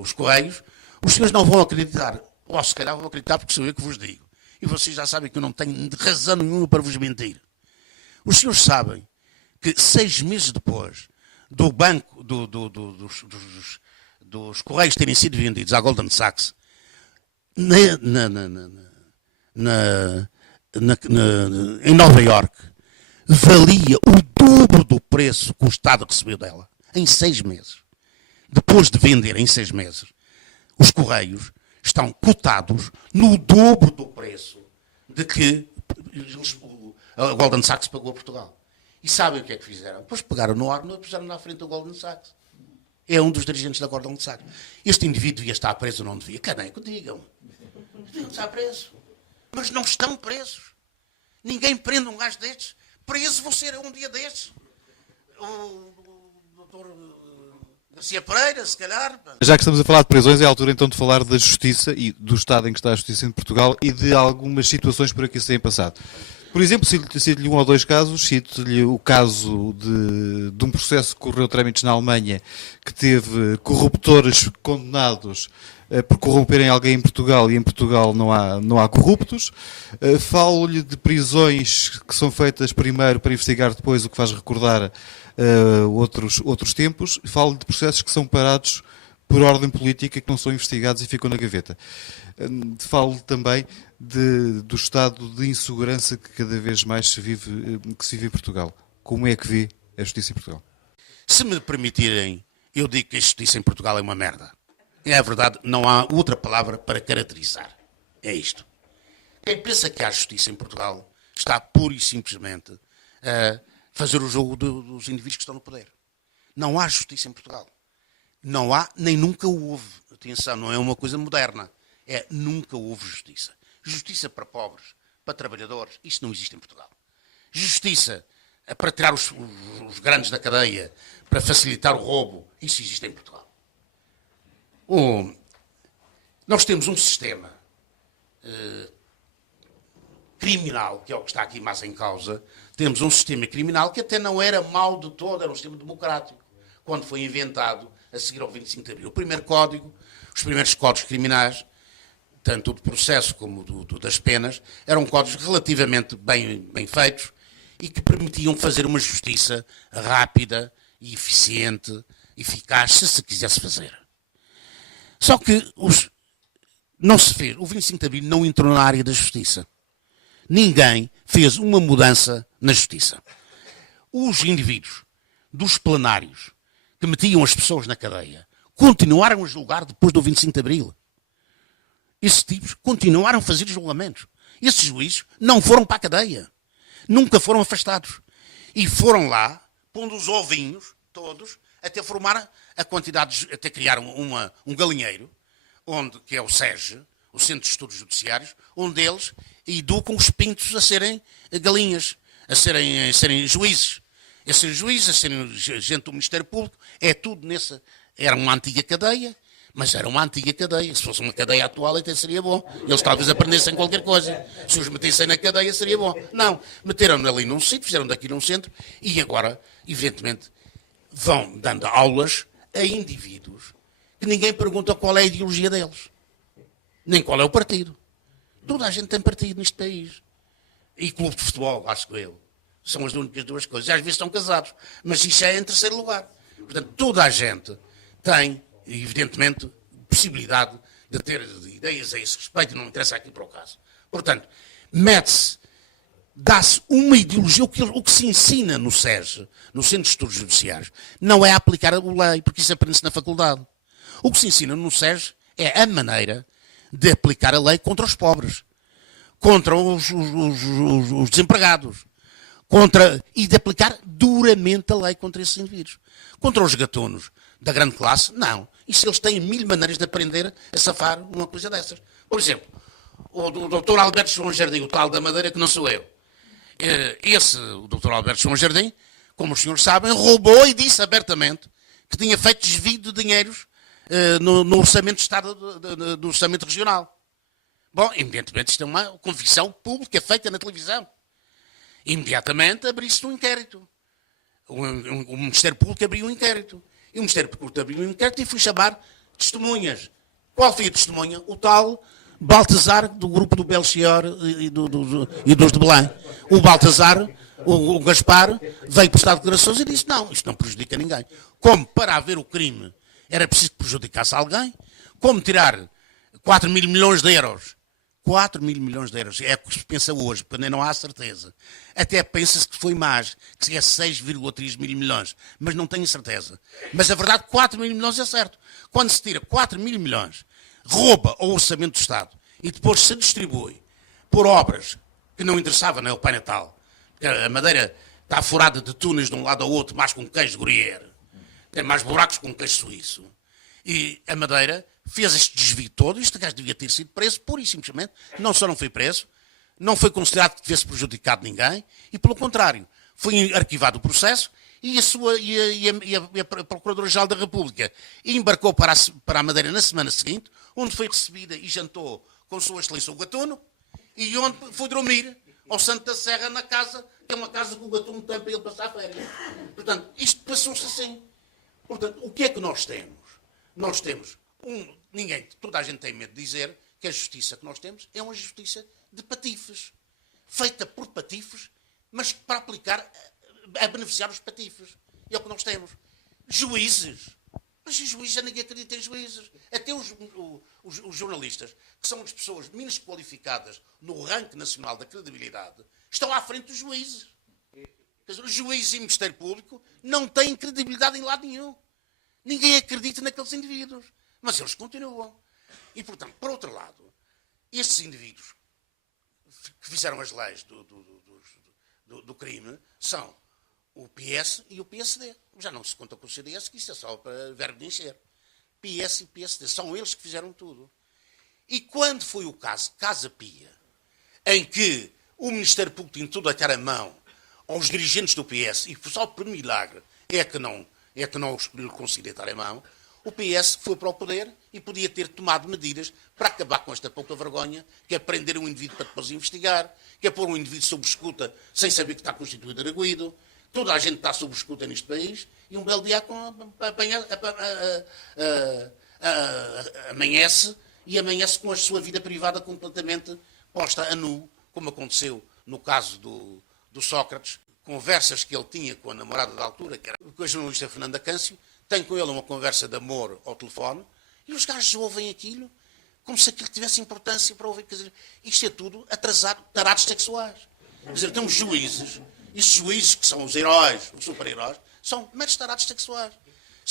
os Correios. Os senhores não vão acreditar, ou se calhar vão acreditar porque sou eu que vos digo, e vocês já sabem que eu não tenho razão nenhuma para vos mentir. Os senhores sabem que 6 meses depois do banco, dos Correios terem sido vendidos à Goldman Sachs, em Nova Iorque, valia o dobro do preço que o Estado recebeu dela, em 6 meses. Depois de vender em 6 meses, os Correios estão cotados no dobro do preço de que a Goldman Sachs pagou a Portugal. E sabem o que é que fizeram? Depois pegaram no Arnaud e puseram na frente da Goldman Sachs. É um dos dirigentes da Goldman Sachs. Este indivíduo devia estar preso ou não devia? Caneco, digam. Deviam estar preso. Mas não estão presos. Ninguém prende um gajo destes. Preso vou ser um dia destes. O doutor Garcia Pereira, se calhar. Já que estamos a falar de prisões, é a altura então de falar da justiça e do estado em que está a justiça em Portugal e de algumas situações por aqui se têm passado. Por exemplo, cito-lhe um ou dois casos, cito-lhe o caso de um processo que correu trâmites na Alemanha que teve corruptores condenados por corromperem alguém em Portugal e em Portugal não há corruptos. Falo-lhe de prisões que são feitas primeiro para investigar depois, o que faz recordar outros tempos. Falo de processos que são parados por ordem política, que não são investigados e ficam na gaveta. Falo também do estado de insegurança que cada vez mais se vive em Portugal. Como é que vê a justiça em Portugal? Se me permitirem, eu digo que a justiça em Portugal é uma merda. É a verdade, não há outra palavra para caracterizar. É isto. Quem pensa que há justiça em Portugal está pura e simplesmente a fazer o jogo dos indivíduos que estão no poder. Não há justiça em Portugal. Não há, nem nunca houve. Atenção, não é uma coisa moderna. É nunca houve justiça. Justiça para pobres, para trabalhadores, isso não existe em Portugal. Justiça para tirar os grandes da cadeia, para facilitar o roubo, isso existe em Portugal. Nós temos um sistema criminal, que é o que está aqui mais em causa. Temos um sistema criminal que até não era mau de todo, era um sistema democrático, quando foi inventado a seguir ao 25 de Abril. O primeiro código, os primeiros códigos criminais, tanto o de processo como das penas, eram códigos relativamente bem feitos e que permitiam fazer uma justiça rápida e eficiente, eficaz, se se quisesse fazer. Só que não se fez. O 25 de Abril não entrou na área da justiça. Ninguém fez uma mudança na justiça. Os indivíduos dos plenários que metiam as pessoas na cadeia continuaram a julgar depois do 25 de Abril. Esses tipos continuaram a fazer julgamentos. Esses juízes não foram para a cadeia. Nunca foram afastados. E foram lá, pondo os ovinhos, todos, até formar a quantidade, até criar um galinheiro, que é o SEGE, o Centro de Estudos Judiciários, onde eles educam os pintos a serem galinhas, a serem juízes. A serem juízes, a serem gente do Ministério Público, é tudo nessa. Era uma antiga cadeia, Mas era uma antiga cadeia. Se fosse uma cadeia atual, até seria bom. Eles talvez aprendessem qualquer coisa. Se os metessem na cadeia, seria bom. Não. Meteram-no ali num sítio, fizeram daqui num centro e agora, evidentemente, vão dando aulas a indivíduos que ninguém pergunta qual é a ideologia deles. Nem qual é o partido. Toda a gente tem partido neste país. E clube de futebol, acho que eu. São as únicas duas coisas. E às vezes estão casados. Mas isso é em terceiro lugar. Portanto, toda a gente tem, evidentemente, possibilidade de ter ideias a esse respeito, e não me interessa aqui para o caso. Portanto, mete-se, dá-se uma ideologia, o que se ensina no SES, no Centro de Estudos Judiciários, não é aplicar a lei, porque isso aprende-se na faculdade. O que se ensina no SES é a maneira de aplicar a lei contra os pobres, contra os desempregados, e de aplicar duramente a lei contra esses indivíduos. Contra os gatunos da grande classe, não. Isso eles têm mil maneiras de aprender a safar uma coisa dessas. Por exemplo, o Dr. Alberto João Jardim, o tal da Madeira, que não sou eu. O Dr. Alberto João Jardim, como os senhores sabem, roubou e disse abertamente que tinha feito desvio de dinheiros no orçamento de Estado, do orçamento regional. Bom, evidentemente isto é uma confissão pública feita na televisão. Imediatamente abriu-se um inquérito. O Ministério Público abriu um inquérito. E o Ministério Público abriu um inquérito e foi chamar testemunhas. Qual foi a testemunha? O tal Baltazar, do grupo do Belchior e dos de Belém. O Baltazar, o Gaspar, veio prestar declarações e disse, não, isto não prejudica ninguém. Como para haver o crime era preciso que prejudicasse alguém, como tirar 4 mil milhões de euros. 4 mil milhões de euros é o que se pensa hoje, porque não há certeza. Até pensa-se que foi mais, que é 6,3 mil milhões, mas não tenho certeza. Mas a verdade, 4 mil milhões é certo. Quando se tira 4 mil milhões, rouba ao orçamento do Estado e depois se distribui por obras que não interessavam no Pai Natal, porque a Madeira está furada de túneis de um lado ao outro, mais com queijo de gruyère, tem mais buracos com queijo suíço. E a Madeira fez este desvio todo, este gajo devia ter sido preso, pura e simplesmente, não só não foi preso, não foi considerado que tivesse prejudicado ninguém, e pelo contrário, foi arquivado o processo e a Procuradora-Geral da República embarcou para a Madeira na semana seguinte, onde foi recebida e jantou com Sua Excelência o Gatuno, e onde foi dormir ao Santo da Serra na casa, que é uma casa que o Gatuno tem para ele passar a férias. Portanto, isto passou-se assim. Portanto, o que é que nós temos? Nós temos toda a gente tem medo de dizer que a justiça que nós temos é uma justiça de patifes, feita por patifes, mas para aplicar a beneficiar os patifes. É o que nós temos. Juízes. Mas os juízes, já ninguém acredita em juízes. Até os jornalistas, que são as pessoas menos qualificadas no ranking nacional da credibilidade, estão à frente dos juízes. Quer dizer, os juízes e o Ministério Público não têm credibilidade em lado nenhum. Ninguém acredita naqueles indivíduos. Mas eles continuam. E, portanto, por outro lado, esses indivíduos que fizeram as leis do crime são o PS e o PSD. Já não se conta com o CDS, que isso é só para verbo de encher. PS e PSD. São eles que fizeram tudo. E quando foi o caso Casa Pia, em que o Ministério Público tinha tudo a dar a mão aos dirigentes do PS, e só por milagre é que não lhe conseguiram dar a mão, o PS foi para o poder e podia ter tomado medidas para acabar com esta pouca vergonha, que é prender um indivíduo para depois investigar, que é pôr um indivíduo sob escuta sem saber que está constituído arguido. Toda a gente está sob escuta neste país e um belo dia amanhece com a sua vida privada completamente posta a nu, como aconteceu no caso do Sócrates. Conversas que ele tinha com a namorada da altura, que era com a jornalista Fernanda Câncio, tem com ele uma conversa de amor ao telefone, e os gajos ouvem aquilo como se aquilo tivesse importância para ouvir. Quer dizer, isto é tudo atrasado, tarados sexuais. Quer dizer, temos juízes, esses juízes que são os heróis, os super-heróis, são meros tarados sexuais.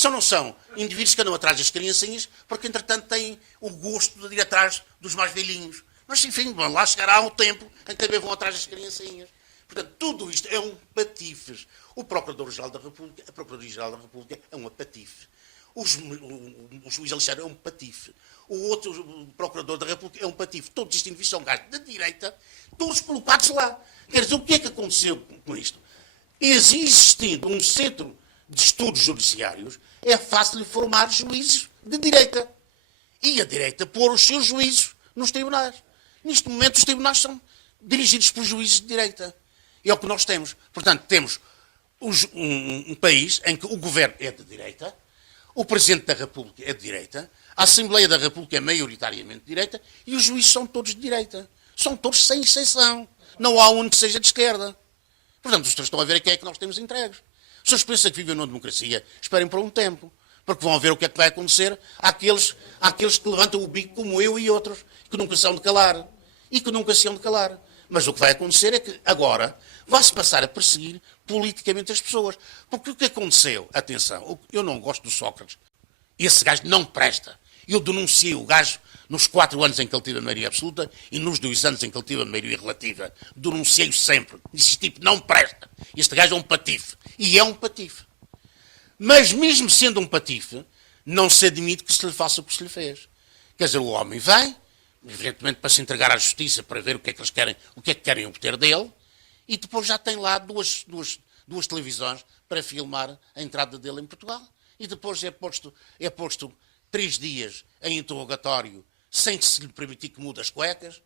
Não são indivíduos que andam atrás das criancinhas, porque entretanto têm o gosto de ir atrás dos mais velhinhos. Mas enfim, lá chegará um tempo em que também vão atrás das criancinhas. Portanto, tudo isto é um patifes. O Procurador-Geral da República, a Procuradoria-Geral da República é uma patife. O juiz Alexandre é um patife. O outro Procurador da República é um patife. Todos estes indivíduos são gajos da direita, todos colocados lá. Quer dizer, o que é que aconteceu com isto? Existindo um centro de estudos judiciários, é fácil formar juízes de direita. e a direita pôr os seus juízos nos tribunais. Neste momento, os tribunais são dirigidos por juízes de direita. É o que nós temos. Portanto, temos um país em que o governo é de direita, o Presidente da República é de direita, a Assembleia da República é maioritariamente de direita e os juízes são todos de direita. São todos sem exceção. Não há um que seja de esquerda. Portanto, os três estão a ver a quem é que nós temos entregues. Se vocês pensam que vivem numa democracia, esperem por um tempo. Porque vão ver o que é que vai acontecer àqueles que levantam o bico como eu e outros, que nunca se hão de calar. E que nunca se hão de calar. Mas o que vai acontecer é que agora vai-se passar a perseguir politicamente as pessoas. Porque o que aconteceu, atenção, eu não gosto do Sócrates. Esse gajo não presta. Eu denunciei o gajo nos 4 anos em que ele teve a maioria absoluta e nos 2 anos em que ele teve a maioria relativa. Denunciei-o sempre. Disse, este tipo não presta. Este gajo é um patife. E é um patife. Mas mesmo sendo um patife, não se admite que se lhe faça o que se lhe fez. Quer dizer, o homem vem, evidentemente para se entregar à justiça, para ver o que é que eles querem, o que é que querem obter dele, e depois já tem lá duas televisões para filmar a entrada dele em Portugal. E depois é posto 3 dias em interrogatório sem que se lhe permitir que mude as cuecas,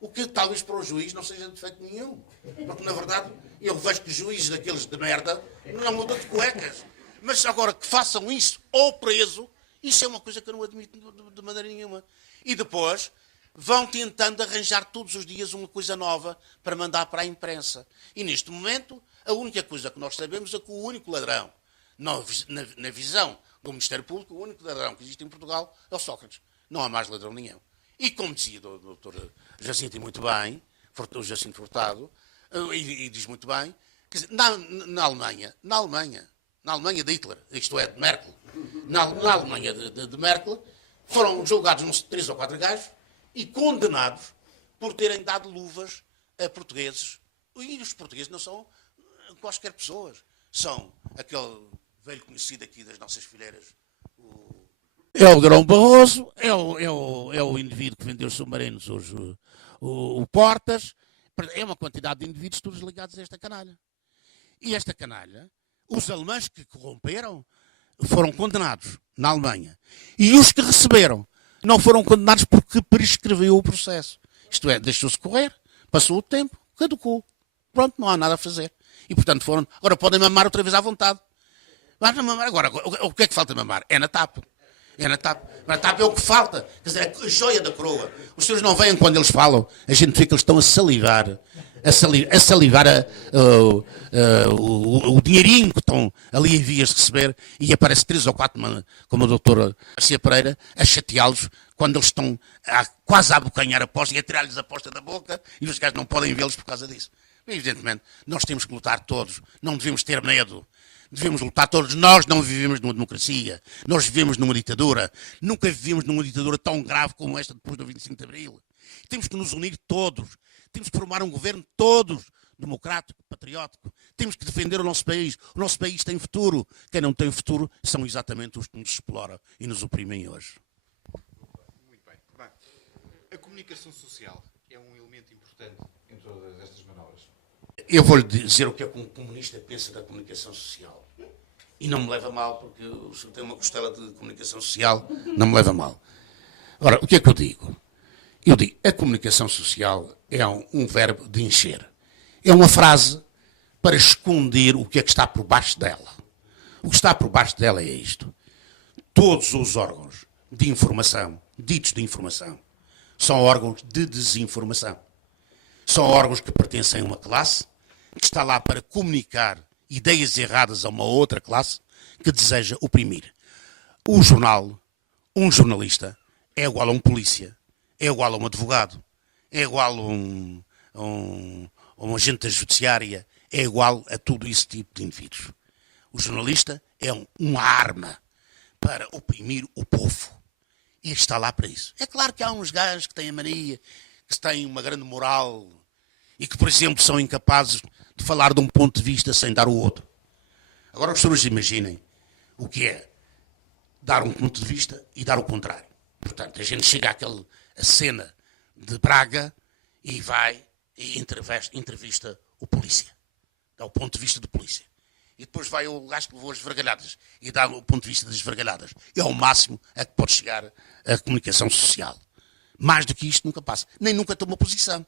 o que talvez para o juiz não seja defeito nenhum. Porque, na verdade, eu vejo que juízes daqueles de merda não mudam de cuecas. Mas agora que façam isso ou preso, isso é uma coisa que eu não admito de maneira nenhuma. E depois vão tentando arranjar todos os dias uma coisa nova para mandar para a imprensa. E neste momento, a única coisa que nós sabemos é que o único ladrão, na visão do Ministério Público, o único ladrão que existe em Portugal é o Sócrates. Não há mais ladrão nenhum. E como dizia o doutor Jacinto e muito bem, o Jacinto Furtado, e diz muito bem, quer dizer, na Alemanha de Hitler, isto é, de Merkel, na Alemanha de Merkel, foram julgados uns 3 ou 4 gajos e condenados por terem dado luvas a portugueses. E os portugueses não são quaisquer pessoas. São aquele velho conhecido aqui das nossas fileiras. É o Grão Barroso, é o indivíduo que vendeu submarinos hoje, o Portas. É uma quantidade de indivíduos todos ligados a esta canalha. E esta canalha, os alemães que corromperam foram condenados na Alemanha. E os que receberam não foram condenados porque prescreveu o processo. Isto é, deixou-se correr, passou o tempo, caducou. Pronto, não há nada a fazer. E, portanto, foram. Agora podem mamar outra vez à vontade. Mas mamar agora, o que é que falta mamar? É na TAP. É na TAP. Na TAP é o que falta. Quer dizer, a joia da coroa. Os senhores não veem quando eles falam. A gente vê que eles estão a salivar. A salivar o dinheirinho que estão ali em vias de receber. E aparece 3 ou 4, como a doutora Garcia Pereira, a chateá-los quando eles estão quase a abocanhar a posta e a tirar-lhes a posta da boca. E os gajos não podem vê-los por causa disso. Evidentemente, nós temos que lutar todos. Não devemos ter medo. Devemos lutar todos. Nós não vivemos numa democracia. Nós vivemos numa ditadura. Nunca vivemos numa ditadura tão grave como esta depois do 25 de Abril. Temos que nos unir todos. Temos que formar um governo todos, democrático, patriótico. Temos que defender o nosso país. O nosso país tem futuro. Quem não tem futuro são exatamente os que nos exploram e nos oprimem hoje. Muito bem. A comunicação social é um elemento importante em todas estas manobras. Eu vou-lhe dizer o que é que um comunista pensa da comunicação social. E não me leva mal, porque o senhor tem uma costela de comunicação social, não me leva mal. Ora, o que é que eu digo? Eu digo, a comunicação social é um verbo de encher. É uma frase para esconder o que é que está por baixo dela. O que está por baixo dela é isto. Todos os órgãos de informação, ditos de informação, são órgãos de desinformação. São órgãos que pertencem a uma classe que está lá para comunicar ideias erradas a uma outra classe que deseja oprimir. O jornal, um jornalista, é igual a um polícia, é igual a um advogado, é igual a um agente da judiciária, é igual a todo esse tipo de indivíduos. O jornalista é uma arma para oprimir o povo. E está lá para isso. É claro que há uns gajos que têm a mania, que têm uma grande moral e que, por exemplo, são incapazes de falar de um ponto de vista sem dar o outro. Agora os senhores imaginem o que é dar um ponto de vista e dar o contrário. Portanto, a gente chega à cena de Braga e vai e entrevista o polícia. Dá o ponto de vista do polícia. e depois vai o gajo que levou as esvergalhadas e dá o ponto de vista das esvergalhadas. É o máximo a que pode chegar a comunicação social. Mais do que isto nunca passa. Nem nunca toma posição.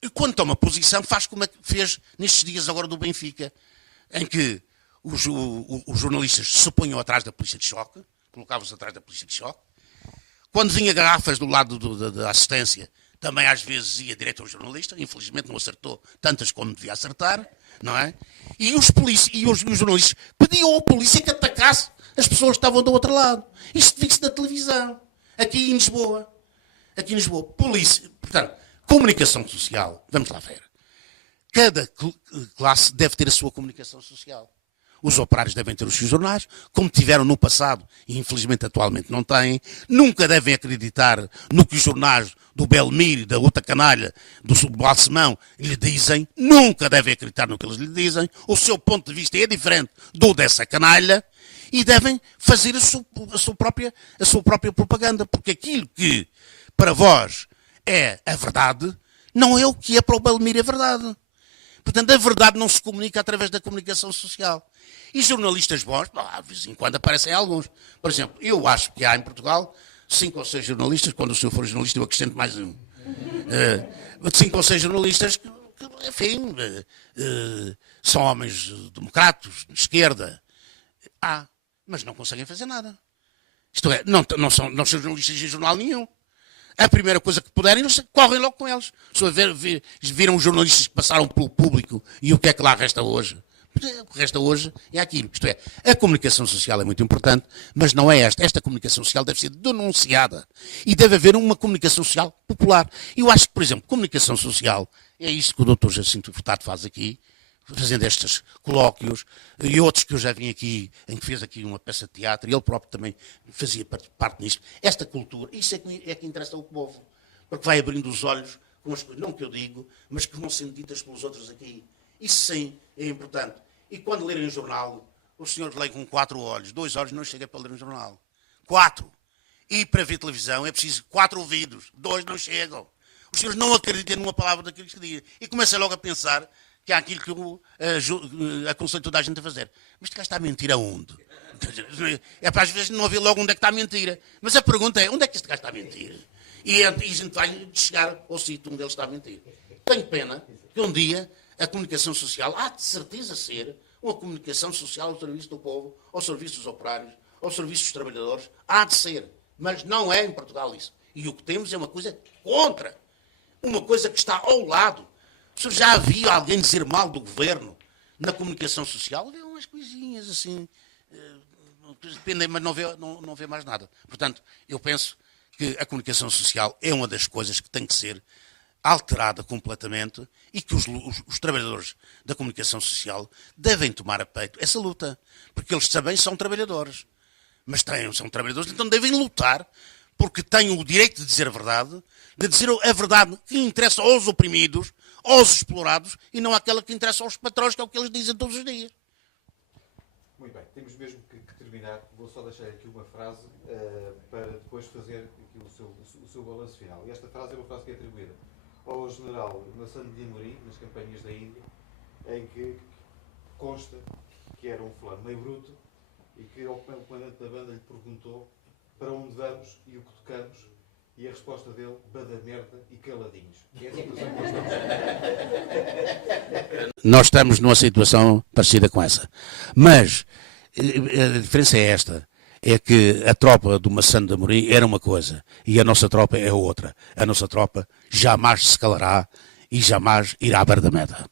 E quando toma posição, faz como fez nestes dias agora do Benfica, em que os jornalistas se punham atrás da polícia de choque, colocavam-se atrás da polícia de choque. Quando vinha garrafas do lado da assistência, também às vezes ia direto ao jornalista, infelizmente não acertou tantas como devia acertar, não é? E os jornalistas pediam ao polícia que atacasse as pessoas que estavam do outro lado. Isto viu-se na televisão, aqui em Lisboa. Aqui em Lisboa. Polícia, portanto, comunicação social, vamos lá ver. Cada classe deve ter a sua comunicação social. Os operários devem ter os seus jornais, como tiveram no passado e infelizmente atualmente não têm. Nunca devem acreditar no que os jornais do Belmiro, da outra canalha, do Balsemão lhe dizem. Nunca devem acreditar no que eles lhe dizem. O seu ponto de vista é diferente do dessa canalha e devem fazer a sua própria propaganda. Porque aquilo que para vós é a verdade, não é o que é para o Belmiro a verdade. Portanto, a verdade não se comunica através da comunicação social. E jornalistas bons, de vez em quando aparecem alguns. Por exemplo, eu acho que há em Portugal 5 ou 6 jornalistas, quando o senhor for jornalista eu acrescento mais um. 5 ou 6 jornalistas que enfim, são homens democratas, de esquerda. Mas não conseguem fazer nada. Isto é, não são jornalistas de jornal nenhum. A primeira coisa que puderem, eles correm logo com eles. Se viram os jornalistas que passaram pelo público e o que é que lá resta hoje? O que resta hoje é aquilo. Isto é, a comunicação social é muito importante, mas não é esta. Esta comunicação social deve ser denunciada. E deve haver uma comunicação social popular. Eu acho que, por exemplo, comunicação social é isto que o Dr. Jacinto Furtado faz aqui, fazendo estes colóquios, e outros que eu já vim aqui, em que fez aqui uma peça de teatro, e ele próprio também fazia parte nisto. Esta cultura, isso é que interessa ao povo, porque vai abrindo os olhos com as coisas, não que eu digo, mas que vão sendo ditas pelos outros aqui. Isso sim é importante. E quando lerem o jornal, os senhores leem com 4 olhos, 2 olhos não chega para ler um jornal. 4. E para ver televisão é preciso 4 ouvidos, 2 não chegam. Os senhores não acreditam numa palavra daquilo que se diz. E começam logo a pensar que há aquilo que eu aconselho toda a gente a fazer. Mas este gajo está a mentir aonde? É para às vezes não haver logo onde é que está a mentira. Mas a pergunta é, onde é que este gajo está a mentir? E a gente vai chegar ao sítio onde ele está a mentir. Tenho pena que um dia a comunicação social há de certeza ser uma comunicação social ao serviço do povo, ao serviço dos operários, ao serviço dos trabalhadores. Há de ser. Mas não é em Portugal isso. E o que temos é uma coisa contra. Uma coisa que está ao lado. O senhor já havia alguém dizer mal do governo na comunicação social? Havia umas coisinhas assim, dependem, mas não vê mais nada. Portanto, eu penso que a comunicação social é uma das coisas que tem que ser alterada completamente e que os trabalhadores da comunicação social devem tomar a peito essa luta. Porque eles também são trabalhadores. Mas são trabalhadores, então devem lutar porque têm o direito de dizer a verdade, de dizer a verdade que interessa aos oprimidos, aos explorados, e não aquela que interessa aos patrões, que é o que eles dizem todos os dias. Muito bem, temos mesmo que terminar. Vou só deixar aqui uma frase para depois fazer aqui o seu balanço final. E esta frase é uma frase que é atribuída ao general Massano de Amorim, nas campanhas da Índia, em que consta que era um fulano meio bruto e que o comandante da banda lhe perguntou para onde vamos e o que tocamos, e a resposta dele, bada merda e caladinhos. E é a situação que nós estamos. Nós estamos numa situação parecida com essa. Mas a diferença é esta. É que a tropa do Massano de Amorim era uma coisa e a nossa tropa é outra. A nossa tropa jamais se calará e jamais irá à Bardameda.